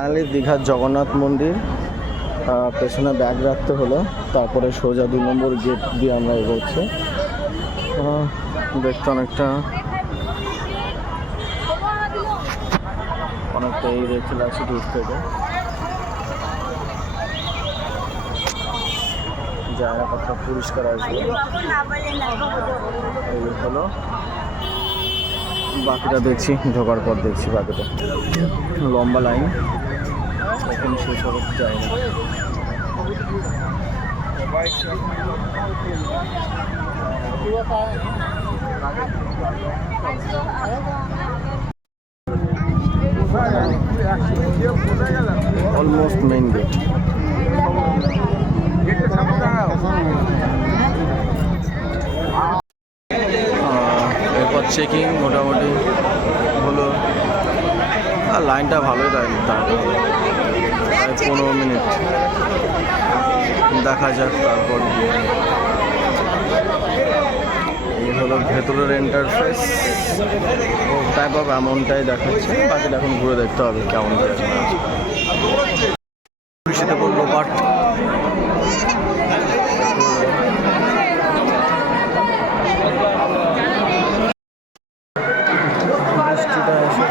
Finally দীঘার জগন্নাথ মন্দির, পেছনে ব্যাগ রাখতে হলো, তারপরে সোজা 2 নম্বর গেট দিয়ে আমরা এগোচ্ছি। দেখতে অনেকটা এই দেখতে লাগছে দূর থেকে। জায়গাটা পরিষ্কার আসবে এই হলো, বাকিটা দেখছি ঢোকার পর দেখছি। বাকিটা লম্বা লাইন, এখন শেষ হবে যায় না। Almost main gate. এরপর চেকিং মোটামুটি হলো, আর লাইনটা ভালোই দাঁড়িয়ে 15 মিনিট দেখা যাক। তারপর এই হলো ভেতরের ইন্টারফেস, ও টাইপ অফ এমনটাই দেখাচ্ছে। বাকিটা এখন ঘুরে দেখতে হবে কেমন কি আছে। বৃষ্টিতে পড়লো বাট বৃষ্টিটা এসে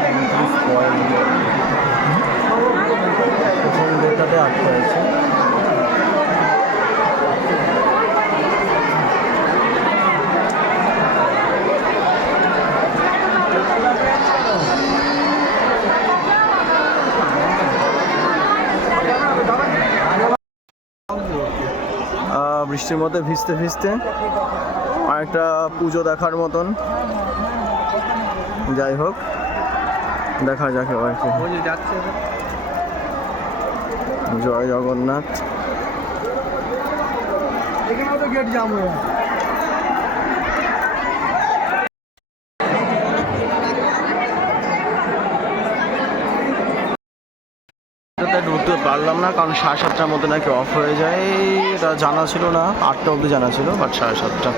প্রথম গেটটাতে আটকে আছে। বৃষ্টির মধ্যে ভিজতে ভিজতে আরেকটা পুজো দেখার মতন। যাই হোক, দেখা যাক এবার কি। জয় জগন্নাথ। ঢুকতে পারলাম না, কারণ 7:30টার মধ্যে নাকি অফ হয়ে যায়। এটা জানা ছিল না, 8টা অবধি জানা ছিল, বাট 7:30টা।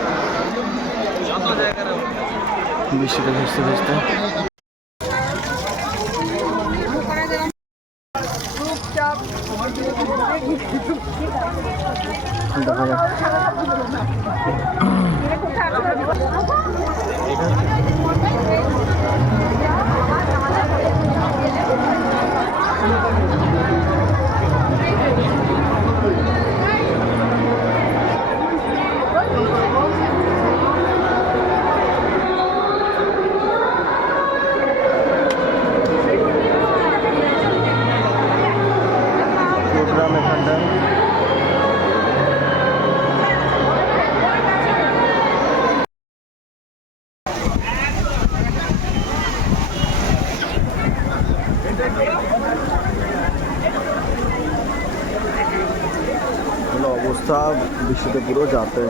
বৃষ্টিতে ভিজতে ভিজতে দেখা যাক। প্রোগ্রাম এখানটায় অবস্থা, বৃষ্টিতে পুরো যাতে